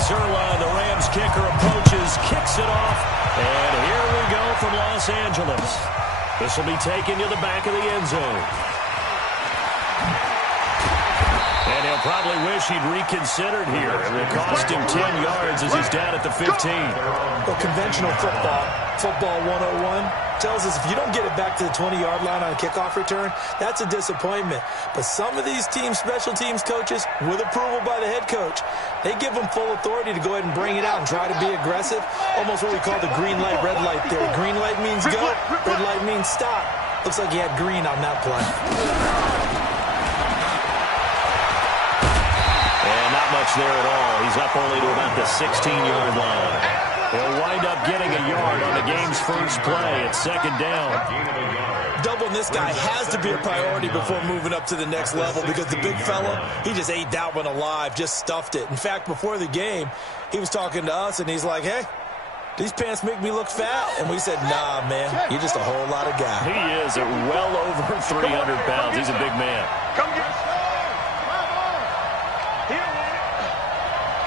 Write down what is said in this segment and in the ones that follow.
Zerline, the Rams kicker, approaches, kicks it off, and here we go from Los Angeles. This will be taken to the back of the end zone. And he'll probably wish he'd reconsidered here. It will cost him 10 yards as he's down at the 15. Well, conventional football 101, tells us if you don't get it back to the 20-yard line on a kickoff return, that's a disappointment. But some of these special teams coaches, with approval by the head coach, they give them full authority to go ahead and bring it out and try to be aggressive, almost what we call the green light, red light theory. Green light means go, red light means stop. Looks like he had green on that play. Much there at all. He's up only to about the 16-yard line. He'll wind up getting a yard on the game's first play. It's second down. Doubling this guy has to be a priority before moving up to the next level because the big fella, he just ate that one alive, just stuffed it. In fact, before the game, he was talking to us, and he's like, hey, these pants make me look fat. And we said, nah, man, you're just a whole lot of guy. He is at well over 300 pounds. He's a big man. Come get us.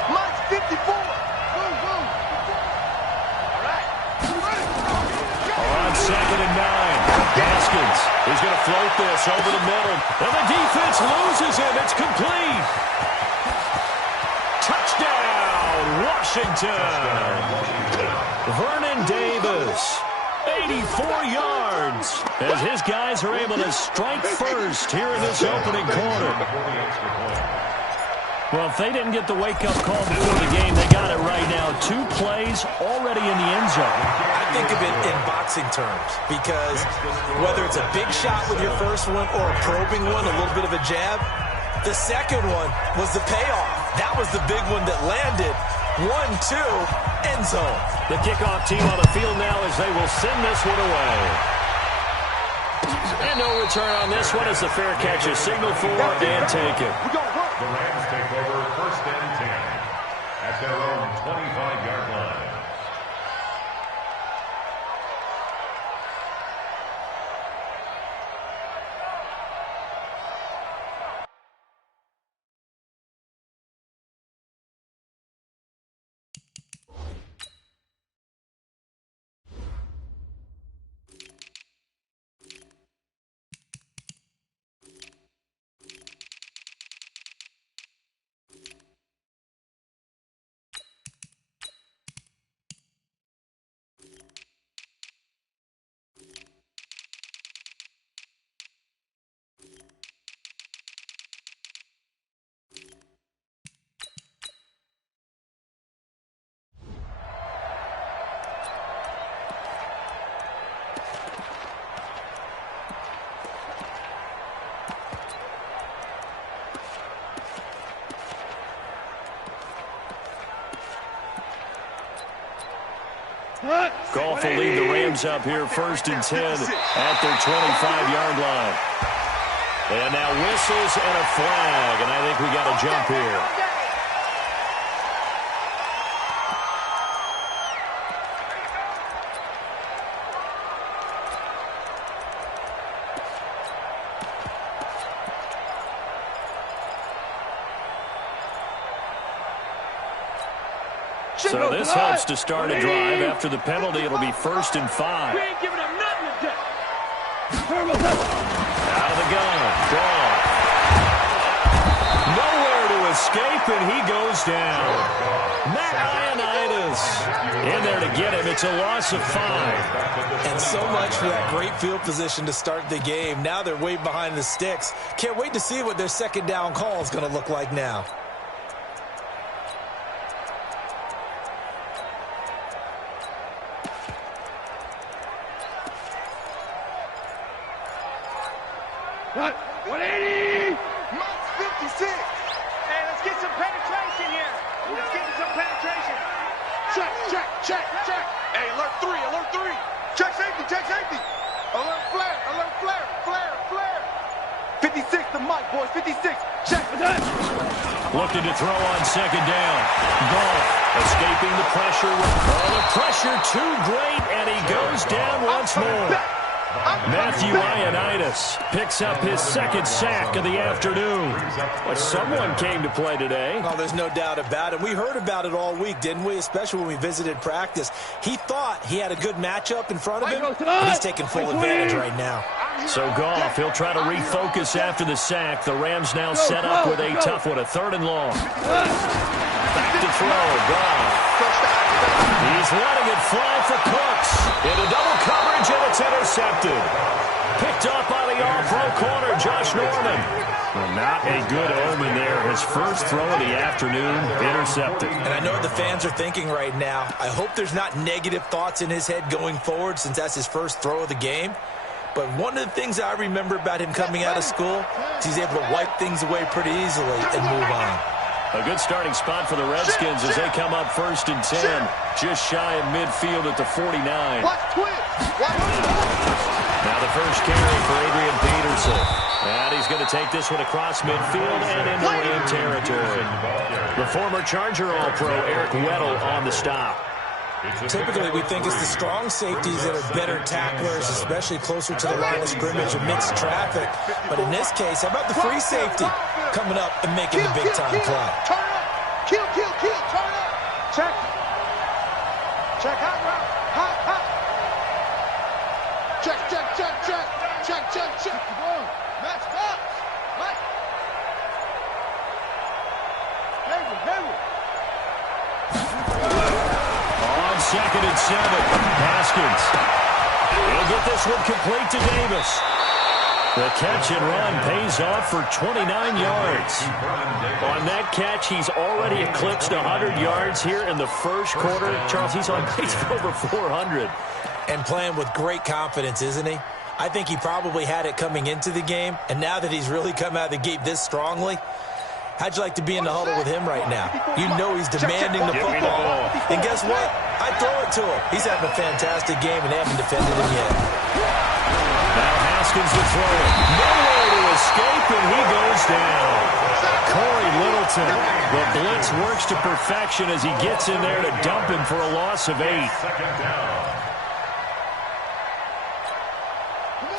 Mine's 54. On 2nd and 9. Gaskins is going to float this over the middle. And the defense loses him. It's complete. Touchdown, Washington. Vernon Davis, 84 yards, as his guys are able to strike first here in this opening quarter. Well, if they didn't get the wake-up call before the game, they got it right now. 2 plays already in the end zone. I think of it in boxing terms because whether it's a big shot with your first one or a probing one, a little bit of a jab, the second one was the payoff. That was the big one that landed. 1-2, end zone. The kickoff team on the field now as they will send this one away. And no return on this one as the fair catch is signaled for and taken. The Rams take over 1st and 10 at their own 25-yard line. Goff will lead the Rams up here 1st and 10 at their 25-yard line. And now whistles and a flag, and I think we got a jump here. So this helps to start a drive. After the penalty, it'll be 1st and 5. We ain't giving him nothing today. Out of the gun. Draw. Nowhere to escape, and he goes down. Matt Ioannidis in there to get him. It's a loss of 5. And so much for that great field position to start the game. Now they're way behind the sticks. Can't wait to see what their second down call is going to look like now. What? 180! Mine's 56! Hey, let's get some penetration here. Let's get some penetration. Check, check, check, check. Hey, alert 3, alert 3. Check safety, check safety. Alert flare, alert flare, flare, flare. 56 to Mike, boys, 56. Check. Looking to throw on second down. Goff escaping the pressure. Oh, the pressure too great, and he goes down once more. Matthew Ioannidis picks up his second sack of the afternoon. Well, someone came to play today. Oh, there's no doubt about it. We heard about it all week, didn't we? Especially when we visited practice. He thought he had a good matchup in front of him, but he's taking full advantage right now. So Goff, he'll try to refocus after the sack. The Rams now set up with a tough one, a 3rd and long. Back to throw, Goff. He's letting it fly for Cooks. Into double coverage, and it's intercepted. Picked up by the all-pro corner, Josh Norman. Well, not a good omen there. His first throw of the afternoon, intercepted. And I know what the fans are thinking right now. I hope there's not negative thoughts in his head going forward since that's his first throw of the game. But one of the things I remember about him coming out of school is he's able to wipe things away pretty easily and move on. A good starting spot for the Redskins as they come up 1st and 10, just shy of midfield at the 49. Now the first carry for Adrian Peterson. And he's going to take this one across midfield and into Ram territory. The former Charger All-Pro Eric Weddle on the stop. Typically, we think it's the strong safeties that are better tacklers, especially closer to the line of scrimmage amidst traffic. But in this case, how about the free safety coming up and making the big-time play? Turn up. Kill, turn up. Check. Check, hot route. Hot. Check. Match box. Right. Hayward. 2nd and 7. Haskins. He'll get this one complete to Davis. The catch and run pays off for 29 yards. On that catch, he's already eclipsed 100 yards here in the first quarter. Charles, he's on pace for over 400. And playing with great confidence, isn't he? I think he probably had it coming into the game, and now that he's really come out of the gate this strongly, how'd you like to be in the huddle with him right now? You know he's demanding the football. And guess what? I throw it to him. He's having a fantastic game, and they haven't defended him yet. Now Haskins to throw it. Nowhere to escape, and he goes down. Corey Littleton. The blitz works to perfection as he gets in there to dump him for a loss of 8.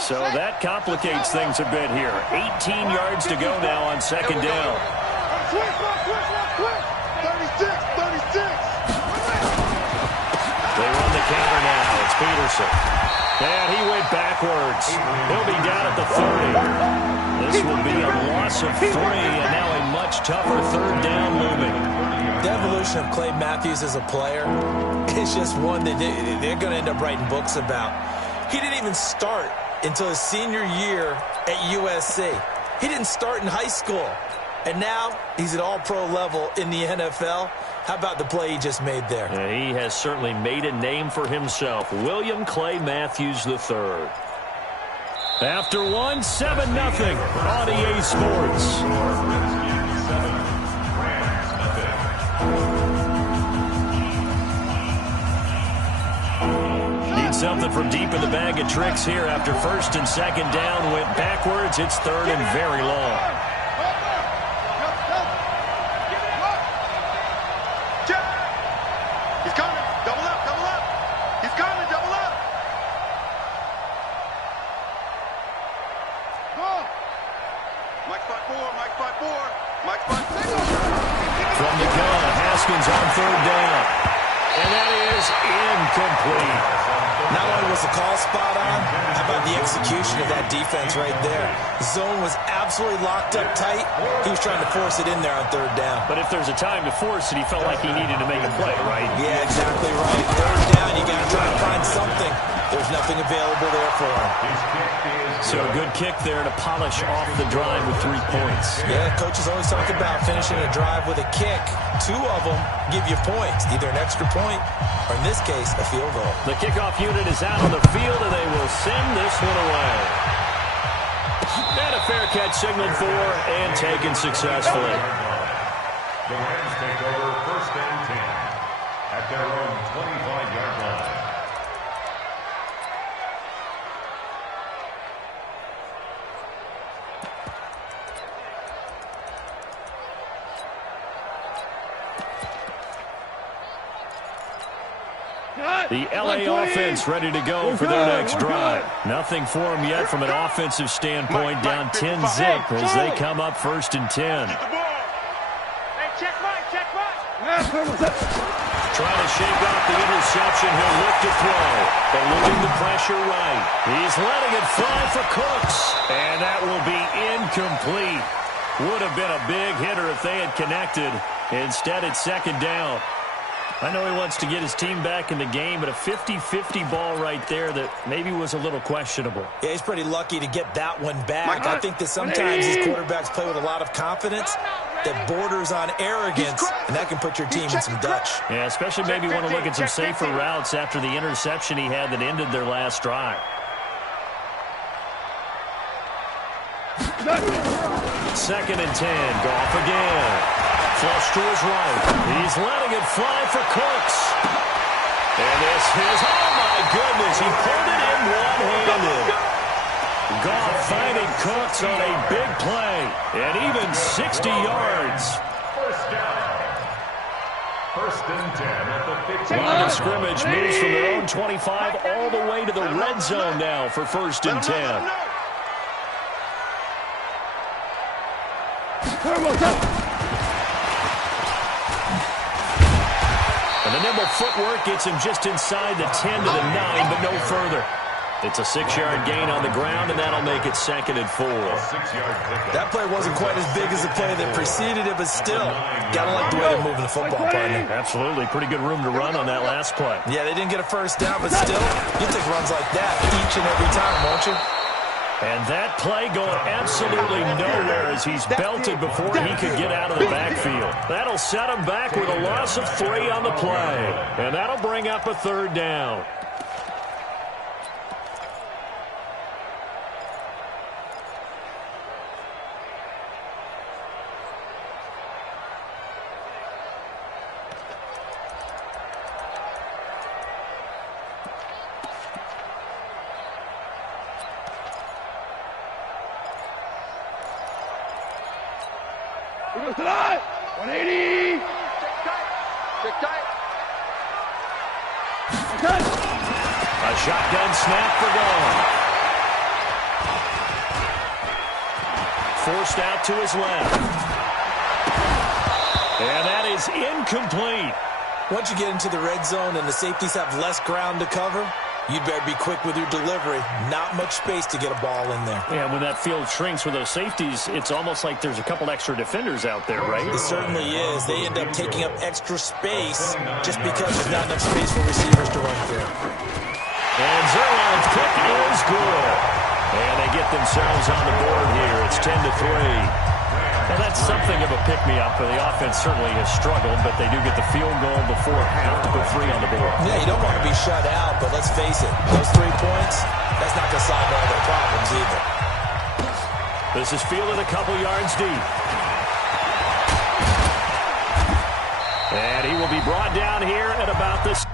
So that complicates things a bit here. 18 yards to go now on 2nd down. 36. They run the counter now. It's Peterson. And he went backwards. He'll be down at the 30. This will be a loss of 3, and now a much tougher 3rd down looming. The evolution of Clay Matthews as a player is just one that they're going to end up writing books about. He didn't even start until his senior year at USC. He didn't start in high school. And now he's at all-pro level in the NFL. How about the play he just made there? Yeah, he has certainly made a name for himself. William Clay Matthews III. After 1, 7-0 on EA Sports. Something from deep in the bag of tricks here after 1st and 2nd down. Went backwards. It's 3rd and very long. He's coming. Double up. He's coming. Double up. Mike spot 4. From the gun, Haskins on 3rd down. And that is incomplete. Not only was the call spot on, how about the execution of that defense right there? Zone was absolutely locked up tight. He was trying to force it in there on 3rd down. But if there's a time to force it, he felt like he needed to make a play, right? Yeah, exactly right. 3rd down, you got to try to find something. There's nothing available there for him. So a good kick there to polish off the drive with 3 points. Yeah, coaches always talk about finishing a drive with a kick. 2 of them give you points, either an extra point or, in this case, a field goal. The kickoff unit is out on the field, and they will send this one away. And a fair catch signaled for and taken successfully. The Rams take over 1st and 10 at their own 25-yard line. The LA offense ready to go for their next drive. Nothing for them yet from an offensive standpoint, down 10-zip as they come up 1st and 10. Check right. Trying to shake off the interception. He'll look to throw. Eluding the pressure right. He's letting it fly for Cooks. And that will be incomplete. Would have been a big hitter if they had connected. Instead, it's 2nd down. I know he wants to get his team back in the game, but a 50-50 ball right there that maybe was a little questionable. Yeah, he's pretty lucky to get that one back. I think that sometimes these quarterbacks play with a lot of confidence that borders on arrogance, and that can put your team in some Dutch. Yeah, especially maybe want to look at some safer routes after the interception he had that ended their last drive. 2nd and 10. Goff again. Flush to his right. He's letting it fly for Cooks. And this is, oh my goodness, he pulled it in one-handed. Goff finding Cooks on a big play. And even 60 yards. 1st down. 1st and 10 at the 15. Line of scrimmage moves from their own 25 all the way to the red zone now for 1st and 10. And the nimble footwork gets him just inside the 10 to the 9, but no further. It's a 6-yard gain on the ground, and that'll make it 2nd and 4. That play wasn't quite as big as the play that preceded it, but still, gotta like the way they're moving the football, partner. Absolutely. Pretty good room to run on that last play. Yeah, they didn't get a 1st down, but still, you take runs like that each and every time, won't you? And that play going absolutely nowhere as he's belted before he could get out of the backfield. That'll set him back with a loss of 3 on the play. And that'll bring up a 3rd down. He goes to the 180. Check tight. A shotgun snap for Gone. Forced out to his left. And that is incomplete. Once you get into the red zone and the safeties have less ground to cover, you'd better be quick with your delivery. Not much space to get a ball in there. Yeah, when that field shrinks with those safeties, it's almost like there's a couple extra defenders out there, right? It certainly is. They end up taking up extra space just because there's not enough space for receivers to run through. And Zerline's kick is good. And they get themselves on the board here. It's 10-3. Well, that's something of a pick-me-up. The offense certainly has struggled, but they do get the field goal before half to put 3 on the board. Yeah, you don't want to be shut out, but let's face it, those 3 points, that's not going to solve all their problems either. This is fielded a couple yards deep. And he will be brought down here at about this.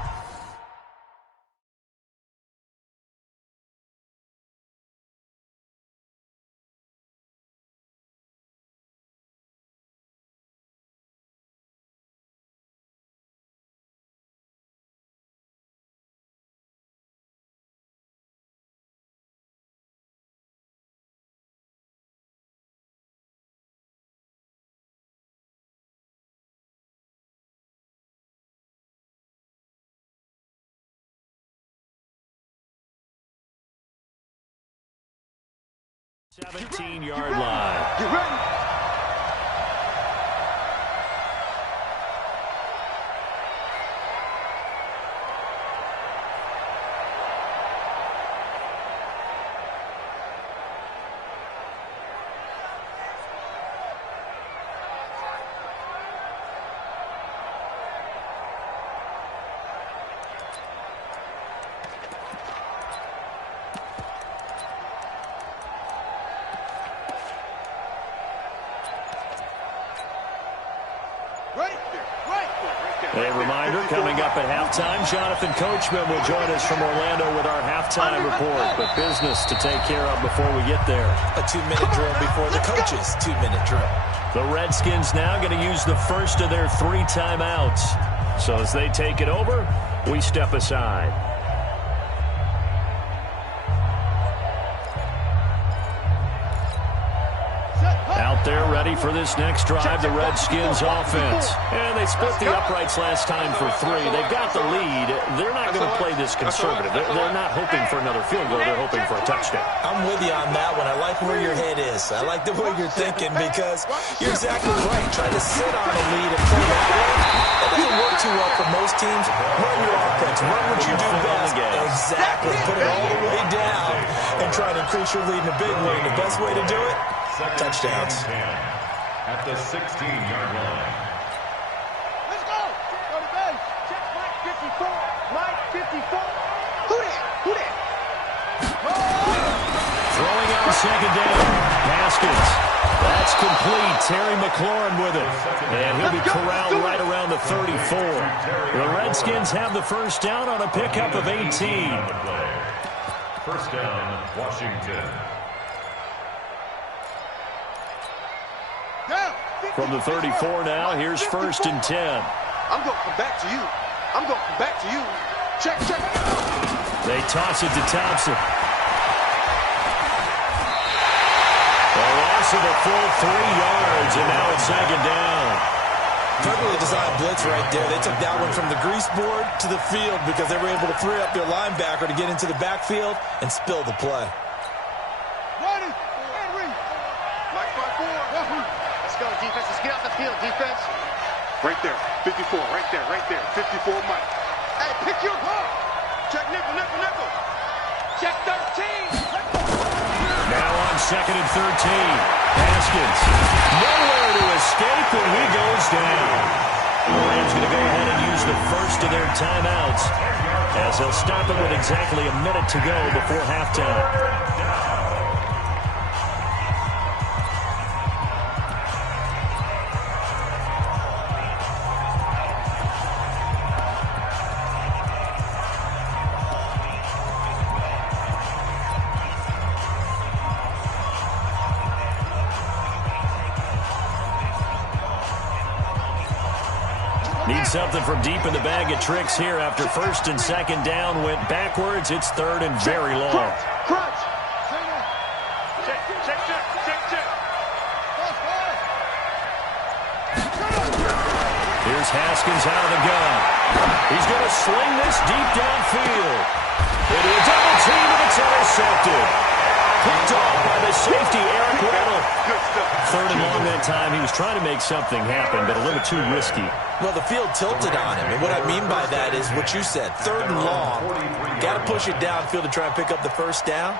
Yard line. Get ready. A reminder, coming up at halftime, Jonathan Coachman will join us from Orlando with our halftime report. But business to take care of before we get there. A 2-minute drill before the coaches' 2-minute drill. The Redskins now going to use the first of their 3 timeouts. So as they take it over, We step aside. Out there ready for this next drive, the Redskins offense. And they split the uprights last time for 3. They've got the lead. They're not going to play this conservative. They're not hoping for another field goal. They're hoping for a touchdown. I'm with you on that one. I like where your head is. I like the way you're thinking because you're exactly right. Trying to sit on a lead and play that way, that doesn't work too well for most teams. Run your offense. Run what you do best. Exactly. Put it all the way down and try to increase your lead in a big way. And the best way to do it, touchdowns. At the 16-yard line. Let's go. Go to base. Check Mike 54. Mike 54. Who that? Throwing out second down. Haskins. That's complete. Terry McLaurin with it. And he'll be corralled right around the 34. The Redskins have the first down on a pickup of 18. First down, Washington. From the 34 now, here's 1st and 10. I'm going to come back to you. Check. They toss it to Thompson. A loss of a full 3 yards, and now it's second down. Perfectly designed blitz right there. They took that one from the grease board to the field because they were able to free up their linebacker to get into the backfield and spill the play. Ready. Mike 54. Let's go, defense. Let's get off the field, defense. Right there. 54. Right there. 54, Mike. Hey, pick your ball. Check nickel. Check 13. Now on 2nd and 13. Haskins. Nowhere to escape, and he goes down. The Rams going to go ahead and use the first of their timeouts as they'll stop it with exactly a minute to go before halftime. Need something from deep in the bag of tricks here after 1st and 2nd down went backwards. It's 3rd and very long. Crunch. Check. Here's Haskins out of the gun. He's going to sling this deep downfield. Into a double team, and it's intercepted. Picked off by the safety, Eric Weddle. 3rd and long that time. He was trying to make something happen, but a little too risky. Well, the field tilted on him, and what I mean by that is what you said. 3rd and long, got to push it downfield to try and pick up the first down.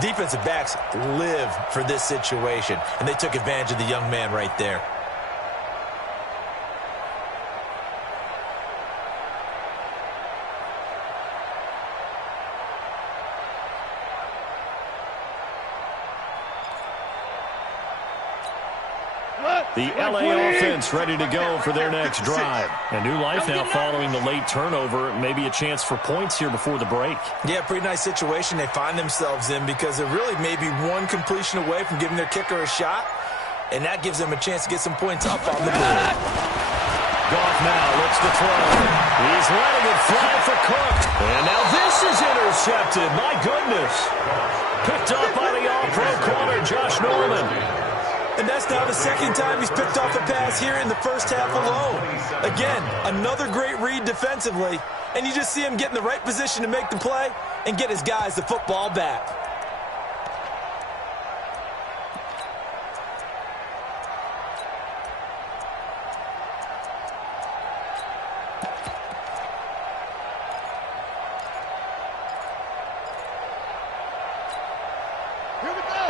Defensive backs live for this situation, and they took advantage of the young man right there. The LA offense ready to go for their next drive. A new life now following the late turnover. Maybe a chance for points here before the break. Yeah, pretty nice situation they find themselves in because they're really maybe one completion away from giving their kicker a shot, and that gives them a chance to get some points up on the board. Goff now looks to throw. He's letting it fly for Cook. And now this is intercepted. My goodness. Picked up by the all-pro corner, Josh Norman. And that's now the 2nd time he's picked off a pass here in the first half alone. Again, another great read defensively. And you just see him get in the right position to make the play and get his guys the football back.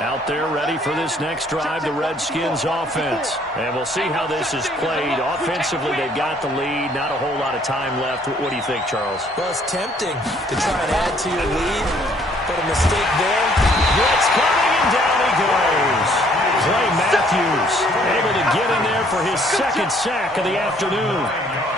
Out there ready for this next drive, the Redskins offense. And we'll see how this is played. Offensively, they've got the lead. Not a whole lot of time left. What do you think, Charles? Well, it's tempting to try and add to your lead, but a mistake there. Blitz coming, and down he goes. Clay Matthews able to get in there for his 2nd sack of the afternoon.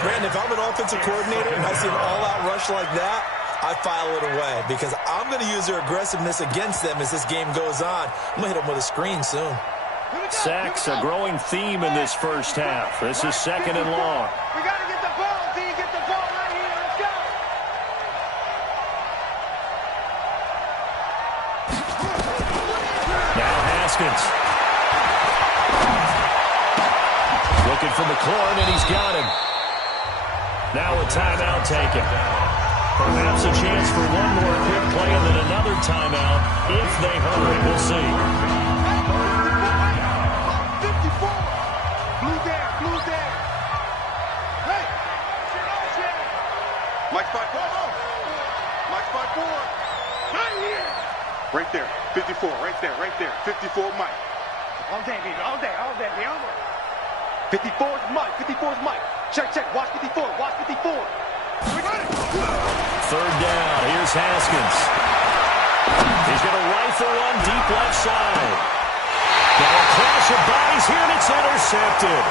Brandon, if I'm an offensive coordinator and I see an all-out rush like that, I file it away because I'm going to use their aggressiveness against them as this game goes on. I'm going to hit them with a screen soon. Sacks, a growing theme in this first half. This is 2nd and long. We got to get the ball, D. Get the ball right here. Let's go. Haskins. Looking for McLaurin, and he's got him. Now a timeout taken. Perhaps a chance for one more quick play and then another timeout if they hurry. We'll see. 54. Blue there. Hey. Mike 5-4. Mike 5-4. Right here. Right there. 54. Right there. 54 Mike. All day, baby. All day. We on it. 54's Mike. Check. Watch 54. Third down. Here's Haskins. He's going to rifle one deep left side. Now a clash of bodies here, and it's intercepted.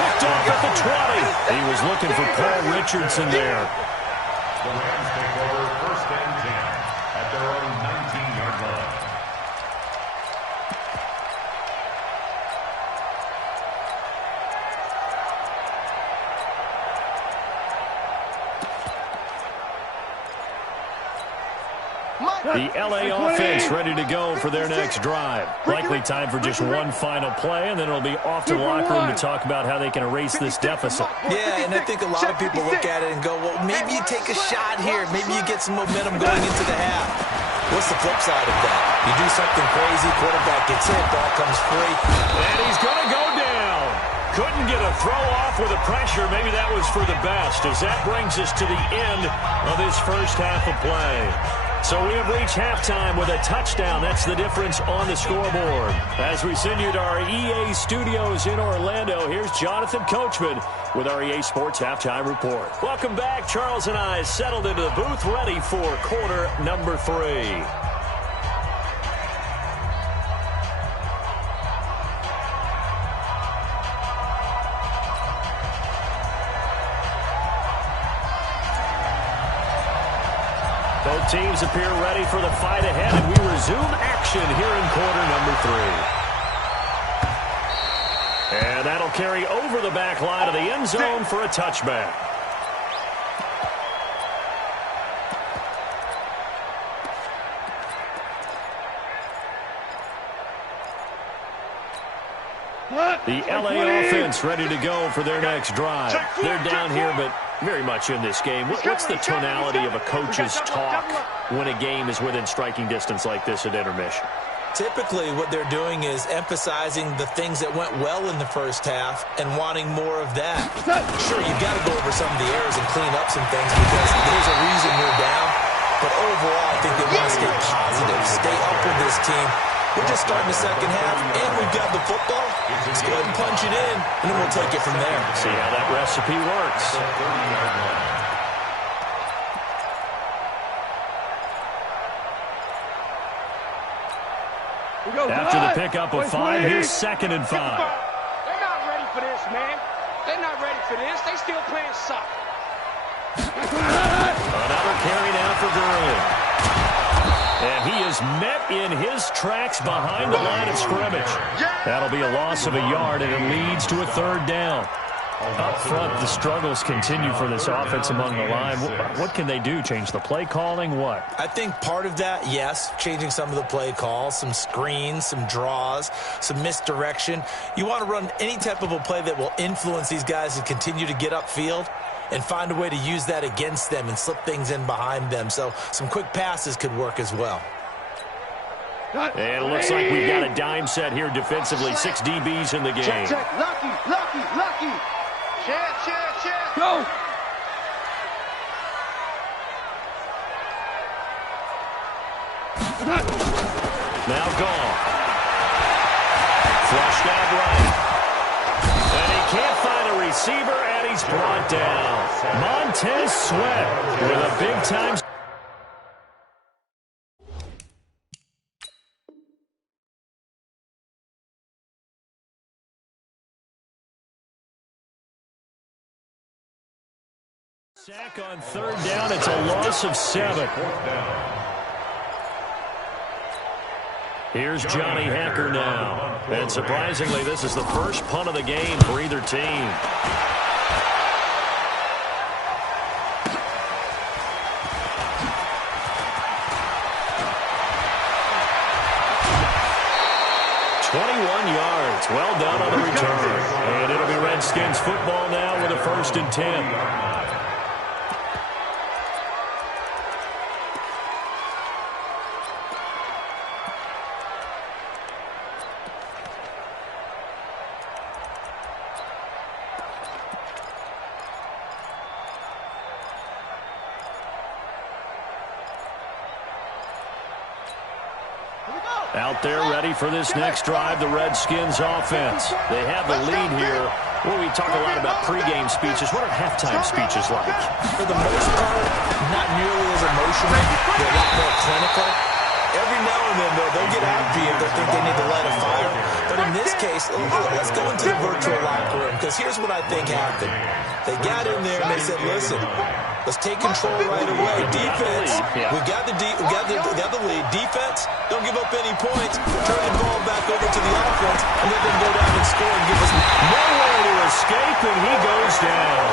Picked up at the 20. He was looking for Paul Richardson there. The Rams take over first and 10 at their own 19-yard line. The L.A. offense ready to go for their next drive. Likely time for just one final play, and then it'll be off to the locker room to talk about how they can erase this deficit. Yeah, and I think a lot of people look at it and go, well, maybe you take a shot here. Maybe you get some momentum going into the half. What's the flip side of that? You do something crazy, quarterback gets hit, ball comes free. And he's going to go down. Couldn't get a throw off with the pressure. Maybe that was for the best, as that brings us to the end of this first half of play. So we have reached halftime with a touchdown. That's the difference on the scoreboard. As we send you to our EA studios in Orlando, here's Jonathan Coachman with our EA Sports Halftime Report. Welcome back. Charles and I settled into the booth, ready for quarter number 3. Both teams appear ready for the fight ahead, and we resume action here in quarter number 3. And that'll carry over the back line of the end zone for a touchback. The L.A. offense ready to go for their next drive. They're down here, but very much in this game. What's the tonality of a coach's talk when a game is within striking distance like this at intermission? Typically, what they're doing is emphasizing the things that went well in the first half and wanting more of that. Sure, you've got to go over some of the errors and clean up some things because there's a reason you're down. But overall, I think they want to stay positive, stay up with this team. We're just starting the second half, and we've got the football. Let's go ahead and punch it in, and then we'll take it from there. See how that recipe works. After the pickup of 5, here's 2nd and 5. They're not ready for this, man. They're not ready for this. They still playing soccer. Another carry now for Gurley. And he is met in his tracks behind the line of scrimmage. That'll be a loss of a yard, and it leads to a 3rd down. Up front, the struggles continue for this offense among the line. What can they do? Change the play calling? What? I think part of that, yes, changing some of the play calls, some screens, some draws, some misdirection. You want to run any type of a play that will influence these guys to continue to get upfield and find a way to use that against them and slip things in behind them. So some quick passes could work as well. And it looks like we've got a dime set here defensively. 6 DBs in the game. Check. Lucky. Share. Go. Now gone. Flushed out right. And he can't find a receiver, and he's brought down. Montez Sweat with a big-time... sack on 3rd down. It's a loss of 7. Here's Johnny Hecker now. And surprisingly, this is the first punt of the game for either team. It's well done on the return. And it'll be Redskins football now with a 1st and 10. Out there ready for this next drive, the Redskins offense. They have the lead here. Well, we talk a lot about pregame speeches. What are halftime speeches like? For the most part, not nearly as emotional. They're a lot more clinical. Every now and then, though, they'll get after you if they think they need to light a fire. But in this case, let's go into the virtual locker room, because here's what I think happened. They got in there and they said, listen, let's take control right away. Defense, we got the lead. Defense, don't give up any points. Turn the ball back over to the offense, and let them go down and score and give us nowhere to escape, and he goes down.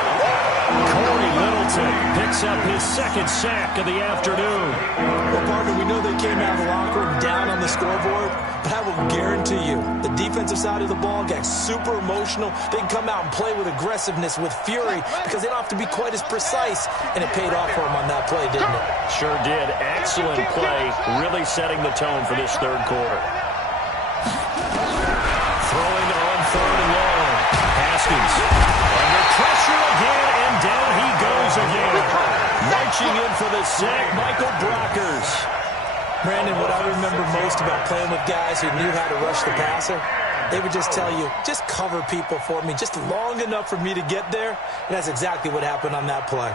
Corey Littleton picks up his 2nd sack of the afternoon. Well, partner, we know they came out of the locker room down on the scoreboard, but I will guarantee you the defensive side of the ball got super emotional. They can come out and play with aggressiveness, with fury, because they don't have to be quite as precise, and it paid off for them on that play, didn't it? Sure did. Excellent play, really setting the tone for this 3rd quarter. Throwing on 3rd and long. Haskins under pressure again, and down he goes again. Marching in for the sack, Michael Brockers. Brandon, what I remember most about playing with guys who knew how to rush the passer, they would just tell you, just cover people for me, just long enough for me to get there. And that's exactly what happened on that play.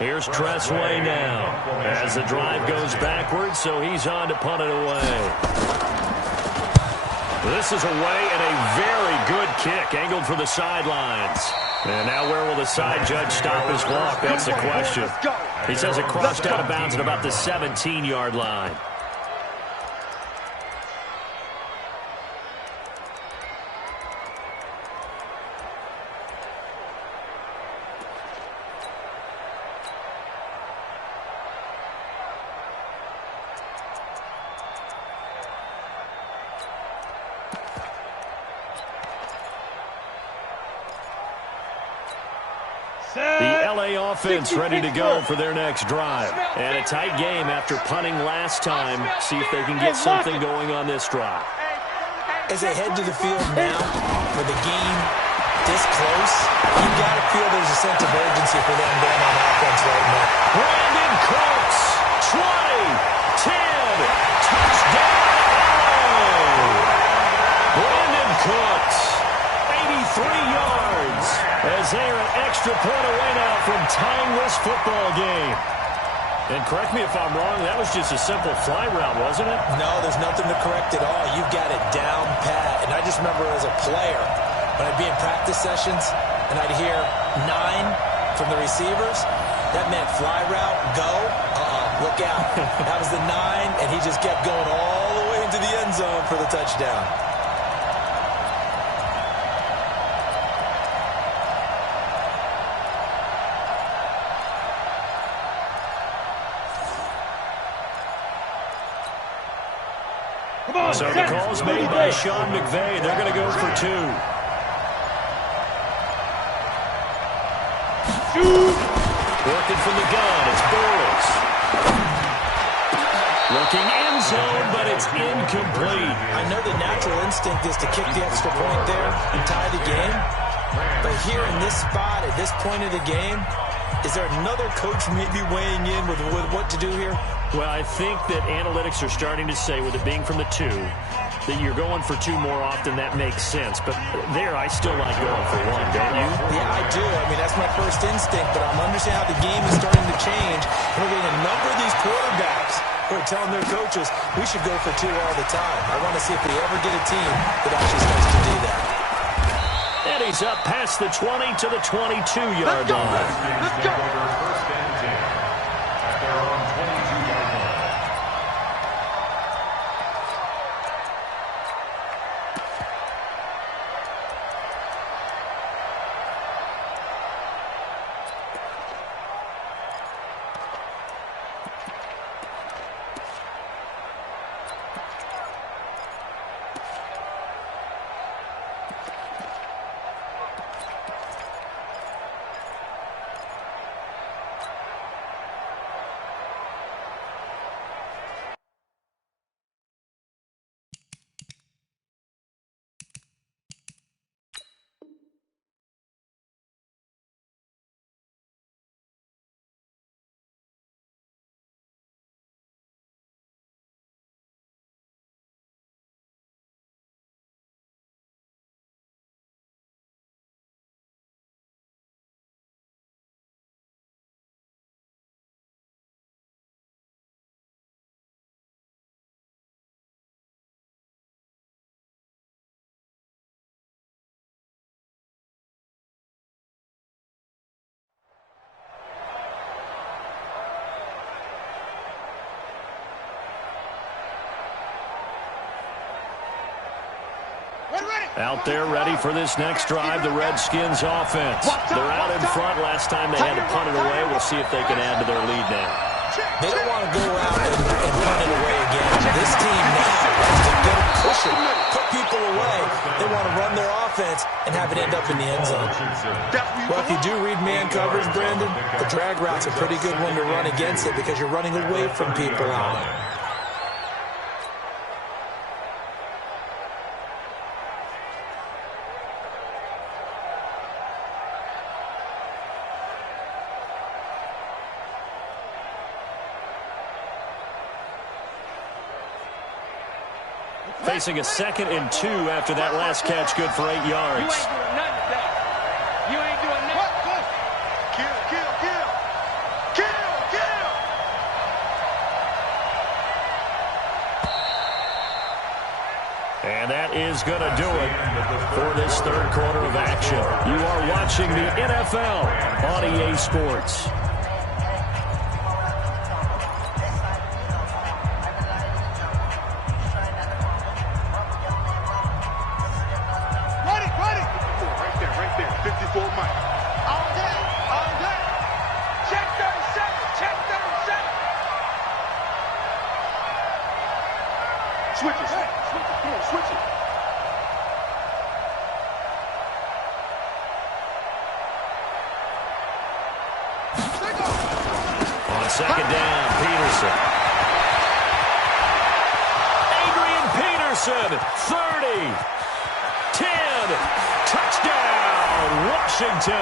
Here's Tressway now as the drive goes backwards, so he's on to punt it away. This is away and a very good kick, angled for the sidelines. And now where will the side judge stop his walk? That's the question. He says it crossed out of bounds at about the 17-yard line. The LA offense ready to go for their next drive. And a tight game after punting last time. See if they can get something going on this drive. As they head to the field now, with the game this close, you got to feel there's a sense of urgency for them going on offense right now. Brandon Cooks, 20, 10, touchdown LA. Brandon Cooks, 83 yards, as they are an extra point away now from tying this football game. And correct me if I'm wrong, that was just a simple fly route, wasn't it? No, there's nothing to correct at all. You've got it down pat. And I just remember as a player, when I'd be in practice sessions and I'd hear 9 from the receivers, that meant fly route, go, look out. That was the 9, and he just kept going all the way into the end zone for the touchdown. So the call's made by Sean McVay. They're going to go for 2. Working from the gun, it's Bortles. Looking end zone, but it's incomplete. I know the natural instinct is to kick the extra point there and tie the game. But here in this spot, at this point of the game, is there another coach maybe weighing in with what to do here? Well, I think that analytics are starting to say, with it being from the 2, that you're going for 2 more often. That makes sense. But there, I still like going for 1, don't you? Yeah, I do. I mean, that's my first instinct, but I'm understanding how the game is starting to change. And we're getting a number of these quarterbacks who are telling their coaches, we should go for 2 all the time. I want to see if we ever get a team that actually starts to do that. And he's up past the 20 to the 22-yard line. Let's go. First and 10 at their own 22-yard line. Out there ready for this next drive, the Redskins offense. They're out in front. Last time they had to punt it away. We'll see if they can add to their lead now. They don't want to go out and punt it away again. This team now wants to go push it, put people away. They want to run their offense and have it end up in the end zone. Well, if you do read man coverage, Brandon, the drag route's a pretty good one to run against it because you're running away from people out. Facing a 2nd and 2 after that last catch, good for 8 yards. You ain't doing nothing today. You ain't doing nothing. Kill, kill, kill. Kill, kill. And that is going to do it for this third quarter of action. You are watching the NFL on EA Sports. Second down, Peterson. Adrian Peterson, 30, 10, touchdown, Washington.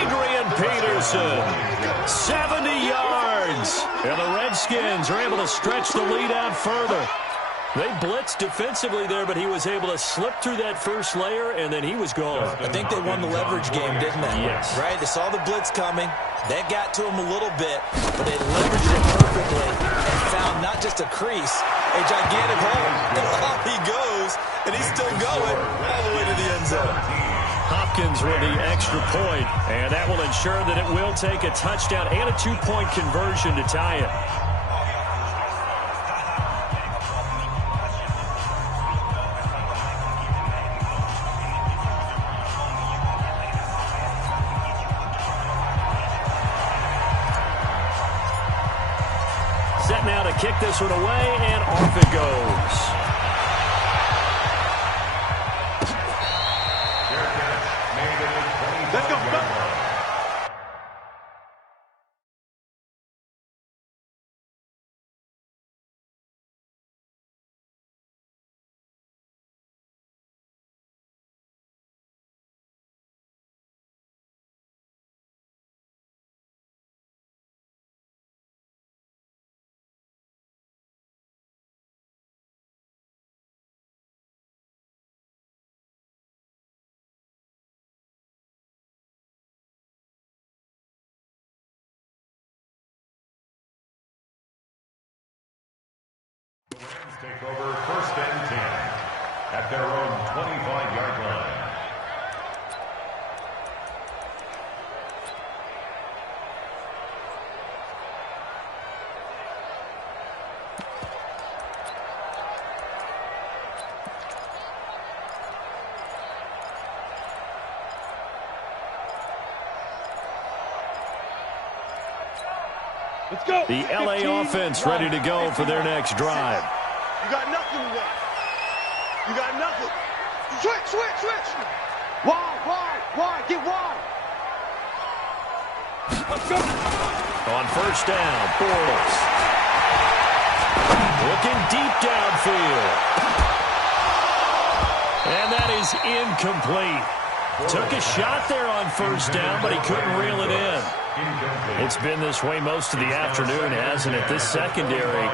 Adrian Peterson, 70 yards. And the Redskins are able to stretch the lead out further. They blitzed defensively there, but he was able to slip through that first layer, and then he was gone. I think they won the leverage game, didn't they? Yes. Right? They saw the blitz coming. That got to him a little bit, but they leveraged it perfectly and found not just a crease, a gigantic hole. And off he goes, and he's still going all the way to the end zone. Hopkins with the extra point, and that will ensure that it will take a touchdown and a 2-point conversion to tie it. Set now to kick this one away, and off it goes. Let's go, go. The Rams take over 1st and 10 at their own 25-yard line. Let's go. The LA offense ready to go for their next drive. You got nothing to run. You got nothing. Switch, switch, switch. Wide, get wide. Let's go. On 1st down, Bortles. Looking deep downfield. And that is incomplete. Took a shot there on 1st down, but he couldn't reel it in. It's been this way most of the afternoon, hasn't it? This secondary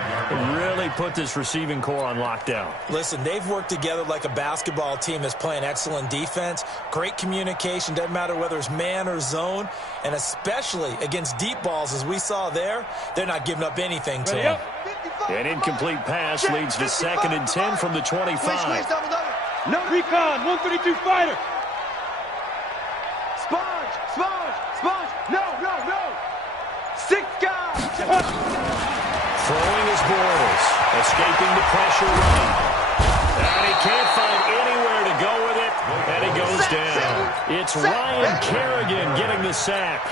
really put this receiving core on lockdown. Listen, they've worked together like a basketball team that's playing excellent defense. Great communication, doesn't matter whether it's man or zone. And especially against deep balls, as we saw there, they're not giving up anything to them. An incomplete pass leads to 2nd and 10 from the 25. No recon, 132 fighter. Sponge. No. 6 guys. Throwing is Bortles, escaping the pressure run. And he can't find anywhere to go with it, and he goes down. It's Ryan Kerrigan getting the sack.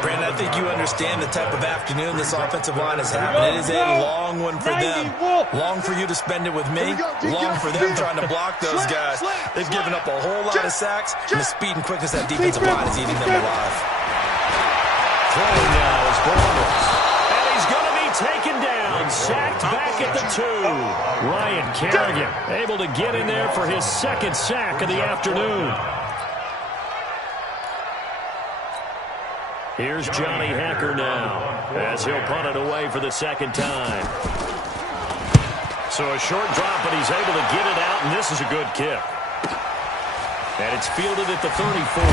Brandon, I think you understand the type of afternoon this offensive line is having. It is a long one for them. Long for you to spend it with me. Long for them trying to block those guys. They've given up a whole lot of sacks, and the speed and quickness of that defensive line is eating them alive. Throwing now is Barnes. And he's going to be taken down. Sacked back at the 2. Ryan Kerrigan able to get in there for his second sack of the afternoon. Here's Johnny Hacker now as he'll punt it away for the second time. So a short drop, but he's able to get it out, and this is a good kick. And it's fielded at the 34.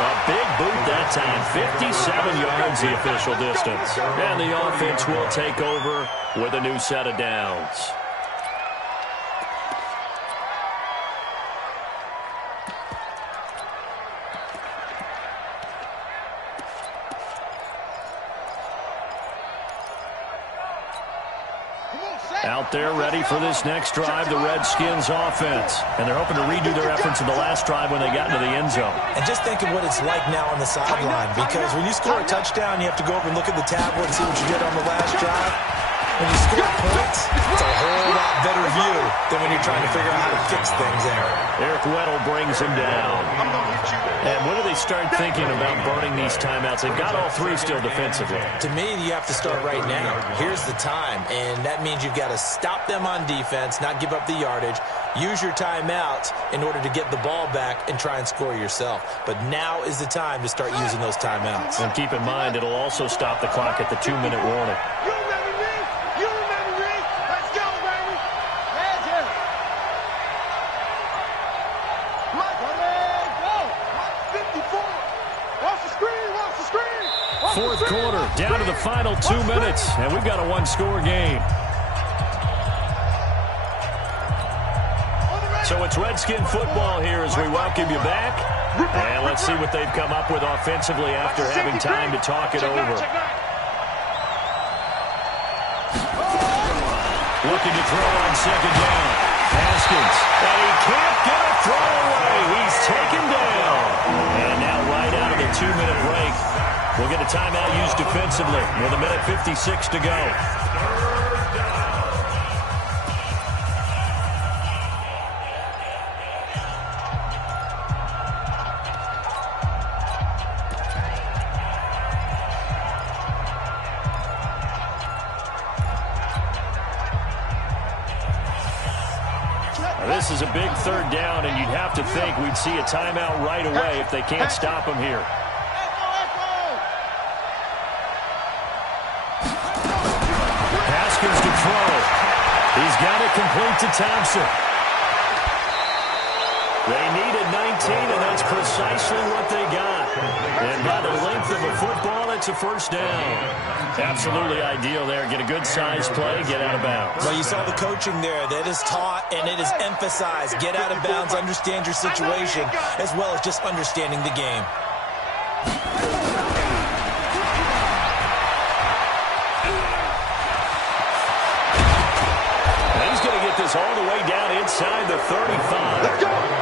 A big boot that time, 57 yards the official distance. And the offense will take over with a new set of downs. Out there ready for this next drive, the Redskins offense. And they're hoping to redo their efforts in the last drive when they got into the end zone. And just think of what it's like now on the sideline, because when you score a touchdown, you have to go over and look at the tablet and see what you did on the last drive. When you score points, it's a whole lot better view than when you're trying to figure out how to fix things there. Eric Weddle brings him down. And when do they start thinking about burning these timeouts? They've got all three still defensively. To me, you have to start right now. Here's the time, and that means you've got to stop them on defense, not give up the yardage, use your timeouts in order to get the ball back and try and score yourself. But now is the time to start using those timeouts. And keep in mind, it'll also stop the clock at the 2-minute warning. Fourth quarter, down to the final 2 minutes, and we've got a one-score game. So it's Redskin football here as we welcome you back. And let's see what they've come up with offensively after having time to talk it over. Looking to throw on second down. Haskins, and he can't get a throw away. He's taken down. And now right out of the 2-minute break, we'll get a timeout used defensively with 1:56 to go. Now, this is a big third down, and you'd have to think we'd see a timeout right away if they can't stop him here. To throw. He's got it complete to Thompson. They needed 19, and that's precisely what they got. And by the length of a football, it's a first down. Absolutely ideal there. Get a good size play, get out of bounds. Well, you saw the coaching there. That is taught and it is emphasized. Get out of bounds, understand your situation, as well as just understanding the game. All the way down inside the 35.